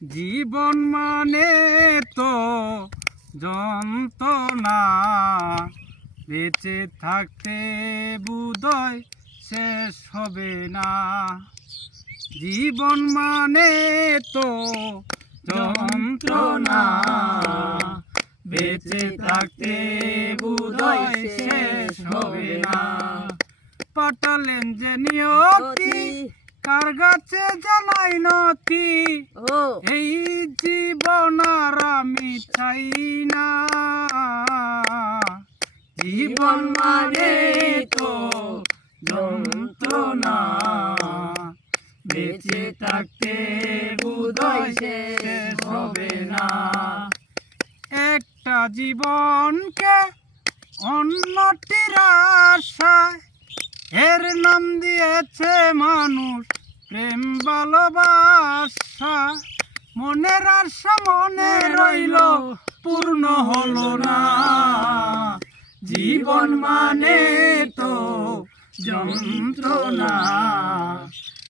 জীবন মানে তো যন্ত্রণা, বেঁচে থাকতে বুদয় শেষ হবে না। জীবন মানে তো যন্ত্রণা, বেঁচে থাকতে বুদয় শেষ হবে না। পাঠালেন যে নিয়তি, কার গাছে জানাই নতি, এই জীবন আর আমি চাই না। জীবন মানে তো যন্ত্রণা, বেঁচে থাকতে বুদয় শেষ হবে না। একটা জীবনকে অন্যটির আশায়, এর নাম দিয়েছে মানুষ প্রেম ভালোবাসা। মনের আশা মনে রইল, পূর্ণ হলো না। জীবন মানে তো যন্ত্রণা,